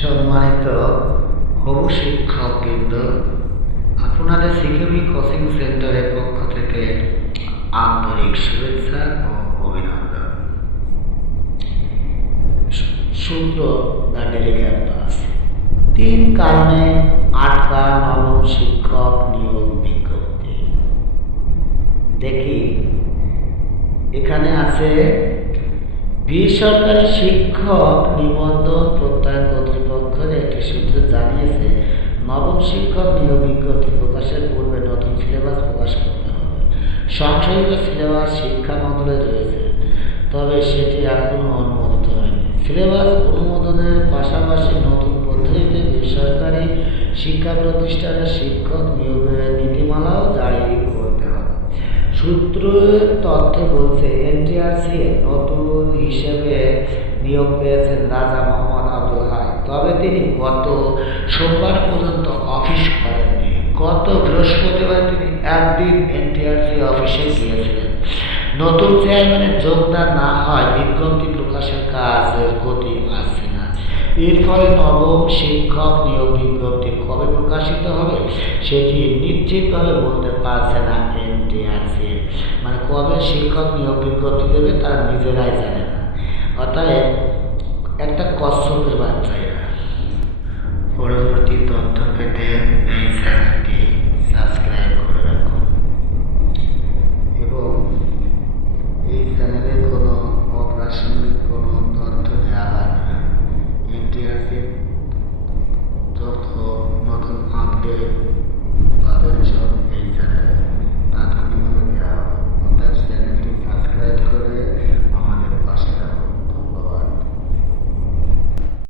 সম্মানিত হবু শিক্ষকবৃন্দ, আপনাদের সিকিউরিটি কোচিং সেন্টারের পক্ষ থেকে আন্তরিক শুভেচ্ছা ও অভিনন্দন। সূত্র দ্য ডেলি ক্যাম্পাস। 3 কারণে আটকা নবম শিক্ষক নিয়োগ বিজ্ঞপ্তি। দেখি এখানে আছে বেসরকারি শিক্ষক নিবন্ধন প্রত্যয়ন কর্তৃপক্ষের একটি সূত্র জানিয়েছে, নবম শিক্ষক নিয়োগ বিজ্ঞপ্তি প্রকাশের পূর্বে নতুন সিলেবাস প্রকাশ করতে হবে। সংশোধিত সিলেবাস শিক্ষা মন্ত্রণালয়ে রয়েছে, তবে সেটি এখনও অনুমোদিত হয়নি। সিলেবাস অনুমোদনের পাশাপাশি নতুন পদ্ধতিতে বেসরকারি শিক্ষা প্রতিষ্ঠানের শিক্ষক নিয়োগের নীতিমালাও জারি করতে হবে। সূত্রের তথ্য বলছে, এনটিআরসি নতুন হিসেবে নিয়োগ পেয়েছেন রাজা মোহাম্মদ আব্দুল হাই, তবে তিনি গত সোমবার পর্যন্ত অফিস করেননি। গত বৃহস্পতিবার তিনি একদিন এনটিআরসি অফিসে গিয়েছিলেন। নতুন চেয়ারম্যানের যোগদান না হয় বিজ্ঞপ্তি প্রকাশের কাজের গতি আসছে না। এর ফলে নবম শিক্ষক নিয়োগ বিজ্ঞপ্তি কবে প্রকাশিত হবে সেটি নিশ্চিতভাবে বলতে পারছে না এনটিআরসি। মানে কবে শিক্ষক নিয়োগ বিজ্ঞপ্তি দেবে তারা নিজেরাই জানে না। অর্থাৎ একটা কচ্ছপের বাচ্চা।